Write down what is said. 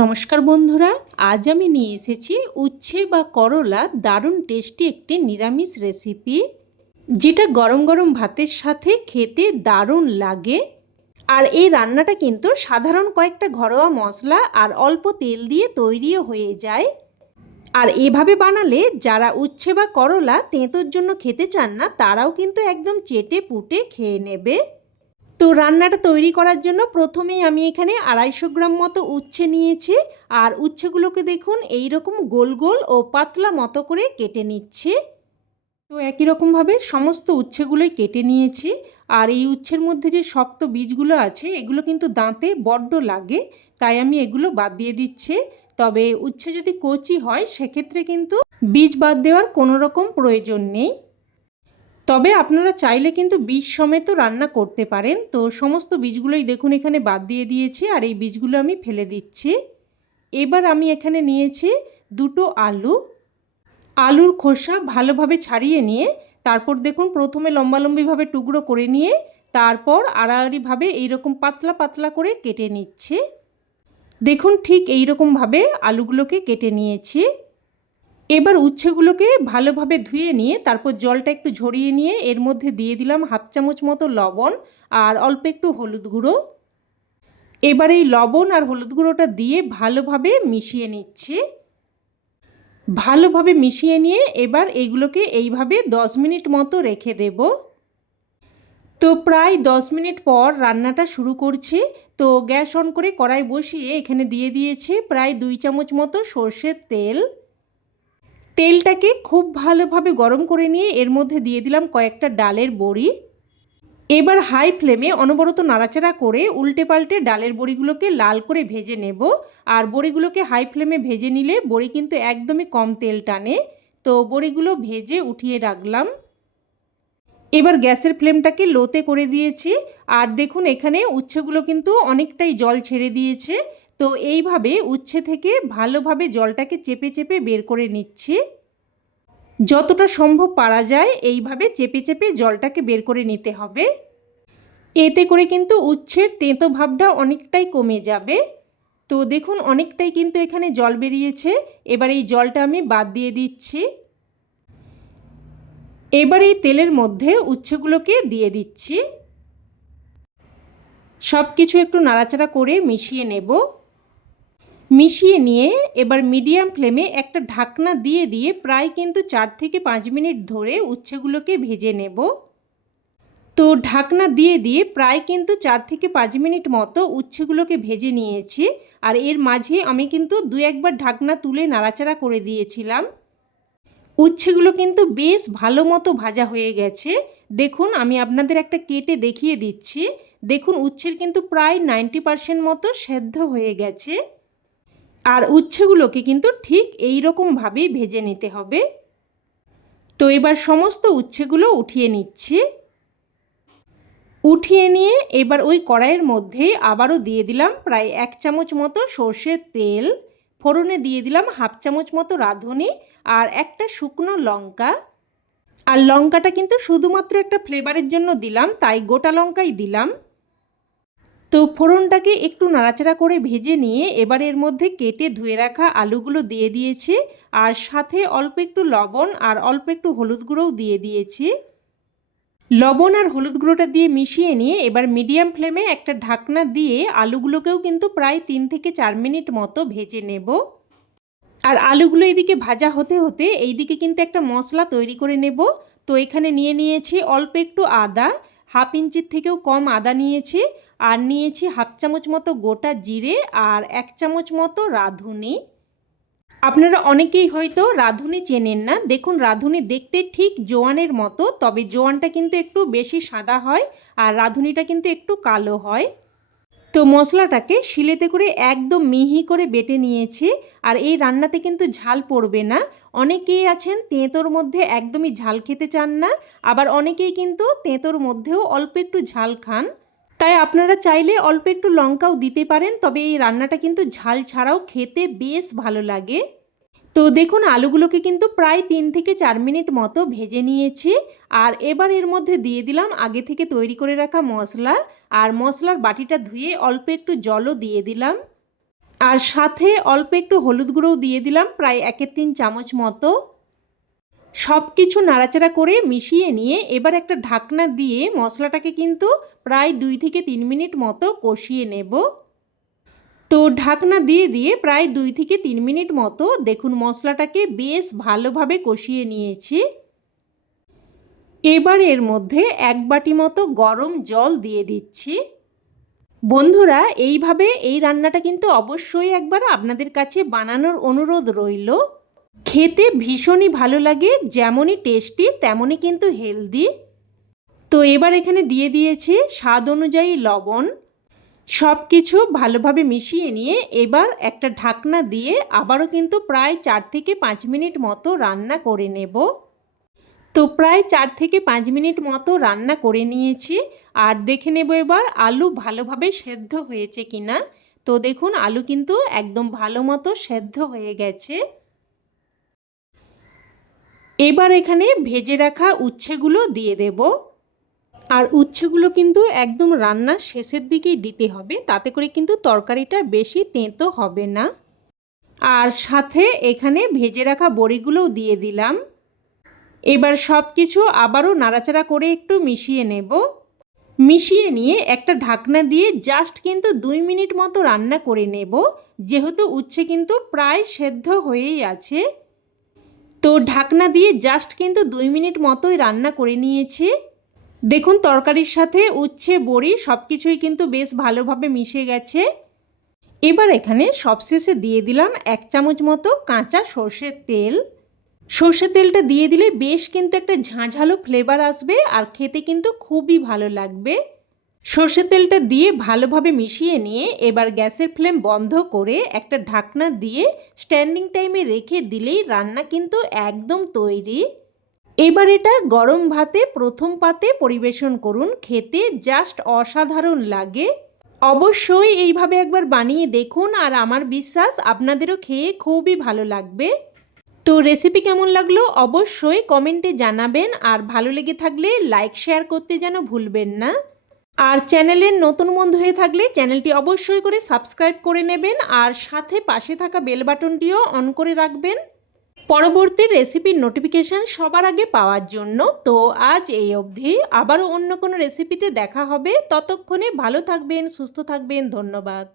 নমস্কার বন্ধুরা, আজ আমি নিয়ে এসেছি উচ্ছে বা করলা দারুণ টেস্টি একটি নিরামিষ রেসিপি যেটা গরম গরম ভাতের সাথে খেতে দারুণ লাগে। আর এই রান্নাটা কিন্তু সাধারণ কয়েকটা ঘরোয়া মশলা আর অল্প তেল দিয়ে তৈরিও হয়ে যায়। আর এভাবে বানালে যারা উচ্ছে বা করলা তেঁতোর জন্য খেতে চান না, তারাও কিন্তু একদম চেটে পুটে খেয়ে নেবে। তো রান্নাটা তৈরি করার জন্য প্রথমেই আমি এখানে আড়াইশো গ্রাম মতো উচ্ছে নিয়েছি। আর উচ্ছেগুলোকে দেখুন এই রকম গোল গোল ও পাতলা মতো করে কেটে নিচ্ছে। তো একই রকমভাবে সমস্ত উচ্ছেগুলোই কেটে নিয়েছি। আর এই উচ্ছের মধ্যে যে শক্ত বীজগুলো আছে, এগুলো কিন্তু দাঁতে বড্ড লাগে, তাই আমি এগুলো বাদ দিয়ে দিচ্ছি। তবে উচ্ছে যদি কচি হয়, সেক্ষেত্রে কিন্তু বীজ বাদ দেওয়ার কোনো রকম প্রয়োজন নেই। তবে আপনারা চাইলে কিন্তু বীজ সমেত রান্না করতে পারেন। তো সমস্ত বীজগুলোই দেখুন এখানে বাদ দিয়ে দিয়েছি আর এই বীজগুলো আমি ফেলে দিচ্ছি। এবার আমি এখানে নিয়েছি দুটো আলু। আলুর খোসা ভালোভাবে ছাড়িয়ে নিয়ে তারপর দেখুন প্রথমে লম্বালম্বিভাবে টুকরো করে নিয়ে তারপর আড়াআড়িভাবে এইরকম পাতলা পাতলা করে কেটে নিচ্ছে। দেখুন ঠিক এইরকমভাবে আলুগুলোকে কেটে নিয়েছি। এবার উচ্ছেগুলোকে ভালোভাবে ধুয়ে নিয়ে তারপর জলটা একটু ঝরিয়ে নিয়ে এর মধ্যে দিয়ে দিলাম হাফ চামচ মতো লবণ আর অল্প একটু হলুদ গুঁড়ো। এবার এই লবণ আর হলুদ গুঁড়োটা দিয়ে ভালোভাবে মিশিয়ে নিচ্ছে। ভালোভাবে মিশিয়ে নিয়ে এবার এইগুলোকে এইভাবে দশ মিনিট মতো রেখে দেব। তো প্রায় দশ মিনিট পর রান্নাটা শুরু করছি। তো গ্যাস অন করে কড়াই বসিয়ে এখানে দিয়ে দিয়েছে প্রায় দুই চামচ মতো সর্ষের তেল। তেলটাকে খুব ভালোভাবে গরম করে নিয়ে এর মধ্যে দিয়ে দিলাম কয়েকটা ডালের বড়ি। এবার হাই ফ্লেমে অনবরত নাড়াচাড়া করে উল্টে পাল্টে ডালের বড়িগুলোকে লাল করে ভেজে নেব। আর বড়িগুলোকে হাই ফ্লেমে ভেজে নিলে বড়ি কিন্তু একদমই কম তেল টানে। তো বড়িগুলো ভেজে উঠিয়ে রাখলাম। এবার গ্যাসের ফ্লেমটাকে লোতে করে দিয়েছি। আর দেখুন এখানে উচ্ছেগুলো কিন্তু অনেকটাই জল ছেড়ে দিয়েছে। তো এইভাবে উচ্ছে থেকে ভালোভাবে জলটাকে চেপে চেপে বের করে নিচ্ছি। যতটা সম্ভব পারা যায় এইভাবে চেপে চেপে জলটাকে বের করে নিতে হবে। এতে করে কিন্তু উচ্ছের তেঁতো ভাবটা অনেকটাই কমে যাবে। তো দেখুন অনেকটাই কিন্তু এখানে জল বেরিয়েছে। এবার এই জলটা আমি বাদ দিয়ে দিচ্ছি। এবার এই তেলের মধ্যে উচ্ছেগুলোকে দিয়ে দিচ্ছি। সব কিছু একটু নাড়াচাড়া করে মিশিয়ে নেব। মিশিয়ে নিয়ে এবার মিডিয়াম ফ্লেমে একটা ঢাকনা দিয়ে দিয়ে প্রায় কিন্তু চার থেকে পাঁচ মিনিট ধরে উচ্ছেগুলোকে ভেজে নেব। তো ঢাকনা দিয়ে দিয়ে প্রায় কিন্তু চার থেকে পাঁচ মিনিট মতো উচ্ছেগুলোকে ভেজে নিয়েছি আর এর মাঝে আমি কিন্তু দু একবার ঢাকনা তুলে নাড়াচাড়া করে দিয়েছিলাম। উচ্ছেগুলো কিন্তু বেশ ভালো মতো ভাজা হয়ে গেছে। দেখুন, আমি আপনাদের একটা কেটে দেখিয়ে দিচ্ছি। দেখুন, উচ্ছের কিন্তু প্রায় নাইনটি পারসেন্ট মতো সেদ্ধ হয়ে গেছে। আর উচ্ছেগুলোকে কিন্তু ঠিক এই রকমভাবেই ভেজে নিতে হবে। তো এবার সমস্ত উচ্ছেগুলো উঠিয়ে নিচ্ছি। উঠিয়ে নিয়ে এবার ওই কড়াইয়ের মধ্যে আবারও দিয়ে দিলাম প্রায় এক চামচ মতো সর্ষের তেল, ফোড়নে দিয়ে দিলাম হাফ চামচ মতো রাঁধুনি আর একটা শুকনো লঙ্কা। আর লঙ্কাটা কিন্তু শুধুমাত্র একটা ফ্লেভারের জন্য দিলাম, তাই গোটা লঙ্কাই দিলাম। তো ফোড়নটাকে একটু নাড়াচাড়া করে ভেজে নিয়ে এবার এর মধ্যে কেটে ধুয়ে রাখা আলুগুলো দিয়ে দিয়েছি। আর সাথে অল্প একটু লবণ আর অল্প একটু হলুদ গুঁড়োও দিয়ে দিয়েছি। লবণ আর হলুদ গুঁড়োটা দিয়ে মিশিয়ে নিয়ে এবার মিডিয়াম ফ্লেমে একটা ঢাকনা দিয়ে আলুগুলোকেও কিন্তু প্রায় তিন থেকে চার মিনিট মতো ভেজে নেব। আর আলুগুলো এদিকে ভাজা হতে হতে এইদিকে কিন্তু একটা মশলা তৈরি করে নেব। তো এখানে নিয়ে নিয়েছি অল্প একটু আদা হাফ ইঞ্চির থেকেও কম আদা নিয়েছি আর নিয়েছি হাফ চামচ মতো গোটা জিরে আর এক চামচ মতো রাঁধুনি। আপনারা অনেকেই হয়তো রাঁধুনি চেনেন না। দেখুন, রাঁধুনি দেখতে ঠিক জোয়ানের মতো, তবে জোয়ানটা কিন্তু একটু বেশি সাদা হয় আর রাঁধুনিটা কিন্তু একটু কালো হয়। তো মশলাটাকে শিলেতে করে একদম মিহি করে বেটে নিয়েছি আর এই রান্নাতে কিন্তু ঝাল পড়বে না। অনেকেই আছেন তেঁতোর মধ্যে একদমই ঝাল খেতে চান না, আবার অনেকেই কিন্তু তেঁতোর মধ্যেও অল্প একটু ঝাল খান। তাই আপনারা চাইলে অল্প একটু লঙ্কাও দিতে পারেন, তবে এই রান্নাটা কিন্তু ঝাল ছাড়াও খেতে বেশ ভালো লাগে। তো দেখুন, আলুগুলোকে কিন্তু প্রায় তিন থেকে চার মিনিট মতো ভেজে নিয়েছি। আর এবার এর মধ্যে দিয়ে দিলাম আগে থেকে তৈরি করে রাখা মশলা। আর মশলার বাটিটা ধুয়ে অল্প একটু জলও দিয়ে দিলাম। আর সাথে অল্প একটু হলুদ গুঁড়োও দিয়ে দিলাম প্রায় একের তিন চামচ মতো। সব কিছু নাড়াচাড়া করে মিশিয়ে নিয়ে এবার একটা ঢাকনা দিয়ে মশলাটাকে কিন্তু প্রায় দুই থেকে তিন মিনিট মতো কষিয়ে নেব। তো ঢাকনা দিয়ে দিয়ে প্রায় দুই থেকে তিন মিনিট মতো দেখুন মশলাটাকে বেশ ভালোভাবে কষিয়ে নিয়েছি। এবার এর মধ্যে এক বাটি মতো গরম জল দিয়ে দিচ্ছি। বন্ধুরা, এইভাবে এই রান্নাটা কিন্তু অবশ্যই একবার আপনাদের কাছে বানানোর অনুরোধ রইল। খেতে ভীষণই ভালো লাগে, যেমনই টেস্টি, তেমনই কিন্তু হেলদি। তো এবার এখানে দিয়ে দিয়েছি স্বাদ অনুযায়ী লবণ। সব কিছু ভালোভাবে মিশিয়ে নিয়ে এবার একটা ঢাকনা দিয়ে আবারও কিন্তু প্রায় চার থেকে পাঁচ মিনিট মতো রান্না করে নেব। তো প্রায় চার থেকে পাঁচ মিনিট মতো রান্না করে নিয়েছি। আর দেখে নেব এবার আলু ভালোভাবে সেদ্ধ হয়েছে কিনা। তো দেখুন, আলু কিন্তু একদম ভালো মতো সেদ্ধ হয়ে গেছে। এবার এখানে ভেজে রাখা উচ্ছেগুলো দিয়ে দেব। আর উচ্ছেগুলো কিন্তু একদম রান্নার শেষের দিকেই দিতে হবে। তাতে করে কিন্তু তরকারিটা বেশি তেঁতো হবে না। আর সাথে এখানে ভেজে রাখা বড়িগুলোও দিয়ে দিলাম। এবার সব কিছু আবারও নাড়াচাড়া করে একটু মিশিয়ে নেব। মিশিয়ে নিয়ে একটা ঢাকনা দিয়ে জাস্ট কিন্তু দুই মিনিট মতো রান্না করে নেব। যেহেতু উচ্ছে কিন্তু প্রায় সেদ্ধ হয়েই আছে। তো ঢাকনা দিয়ে জাস্ট কিন্তু দুই মিনিট মতোই রান্না করে নিয়েছি। দেখুন, তরকারির সাথে উচ্ছে, বড়ি সব কিছুই কিন্তু বেশ ভালোভাবে মিশে গেছে। এবার এখানে সবশেষে দিয়ে দিলাম এক চামচ মতো কাঁচা সর্ষের তেল। সর্ষের তেলটা দিয়ে দিলে বেশ কিন্তু একটা ঝাঁঝালো ফ্লেভার আসবে আর খেতে কিন্তু খুবই ভালো লাগবে। সর্ষের তেলটা দিয়ে ভালোভাবে মিশিয়ে নিয়ে এবার গ্যাসের ফ্লেম বন্ধ করে একটা ঢাকনা দিয়ে স্ট্যান্ডিং টাইমে রেখে দিলেই রান্না কিন্তু একদম তৈরি। এবার এটা গরম ভাতে, প্রথম পাতে পরিবেশন করুন। খেতে জাস্ট অসাধারণ লাগে। অবশ্যই এইভাবে একবার বানিয়ে দেখুন আর আমার বিশ্বাস আপনাদেরও খেয়ে খুবই ভালো লাগবে। তো রেসিপি কেমন লাগল অবশ্যই কমেন্টে জানাবেন আর ভালো লেগে থাকলে লাইক শেয়ার করতে যেন ভুলবেন না। আর চ্যানেলের নতুন বন্ধু হয়ে থাকলে চ্যানেলটি অবশ্যই করে সাবস্ক্রাইব করে নেবেন আর সাথে পাশে থাকা বেল বাটনটিও অন করে রাখবেন। পরবর্তী রেসিপির নোটিফিকেশান সবার আগে পাওয়ার জন্য। তো আজ এই অবধি। আবারও অন্য কোনো রেসিপিতে দেখা হবে। ততক্ষণে ভালো থাকবেন, সুস্থ থাকবেন। ধন্যবাদ।